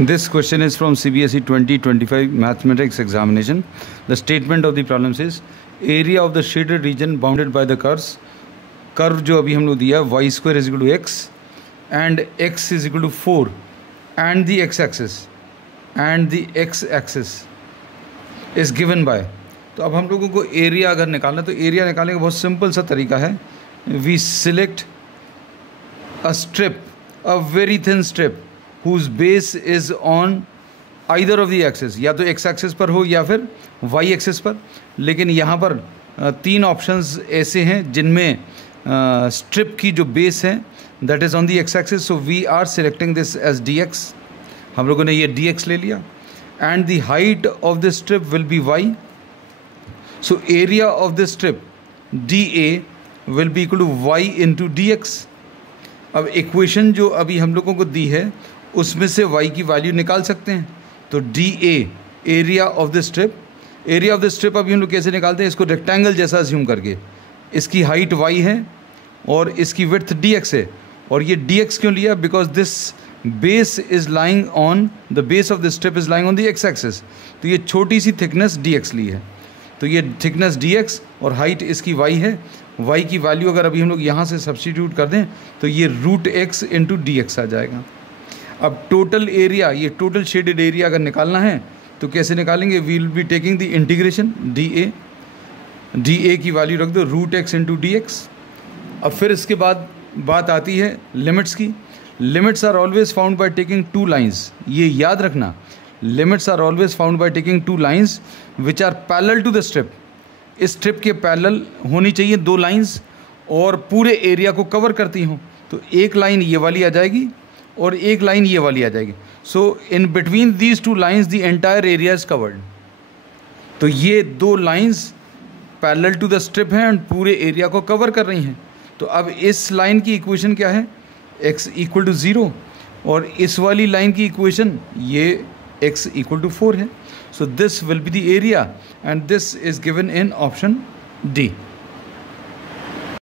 This question is from CBSE 2025 Mathematics examination. The statement of the problem says area of the shaded region bounded by the curves. Curve जो अभी हम लोग दिया y square is equal to x and x is equal to 4 and the x axis is given by. तो अब हम लोगों को एरिया अगर निकालना तो एरिया निकालने का बहुत सिंपल सा तरीका है. We select a strip, a very thin strip whose base is on either of the axis, या तो x axis पर हो या फिर y axis पर. लेकिन यहाँ पर तीन ऑप्शंस ऐसे हैं जिनमें स्ट्रिप की जो बेस है that is on the x axis. So we are selecting this as dx. हम लोगों ने ये dx ले लिया. And the height of the strip will be y. So area of the strip dA will be equal to y into dx. अब equation जो अभी हम लोगों को दी है उसमें से y की वैल्यू निकाल सकते हैं. तो dA area of the strip, area of the strip अभी हम लोग कैसे निकालते हैं, इसको रेक्टेंगल जैसा अज्यूम करके. इसकी हाइट y है और इसकी विड्थ dx है. और ये dx क्यों लिया, because this base is lying on the base of the strip is lying on the x axis. तो ये छोटी सी थिकनेस dx ली है. तो ये थिकनेस dx और हाइट इसकी y है. y की वैल्यू अगर अभी हम लोग यहाँ से सब्स्टिट्यूट कर दें तो ये √x इंटू dx आ जाएगा. अब टोटल एरिया, ये टोटल शेडेड एरिया अगर निकालना है तो कैसे निकालेंगे, we will be taking the integration dA की वैल्यू रख दो √x इंटू dx. अब फिर इसके बाद बात आती है लिमिट्स की. Limits are always found by taking two lines. ये याद रखना, limits are always found by taking two lines which are parallel to the strip. इस स्ट्रिप के पैरेलल होनी चाहिए दो लाइन्स और पूरे एरिया को कवर करती हों. तो एक लाइन ये वाली आ जाएगी और एक लाइन ये वाली आ जाएगी. So in between these two lines the entire area is covered. तो ये दो lines parallel to the strip हैं एंड पूरे एरिया को कवर कर रही हैं. तो अब इस लाइन की इक्वेशन क्या है, x इक्वल टू 0, और इस वाली लाइन की इक्वेशन ये x इक्वल टू 4 है. So this will be the area and this is given in option D.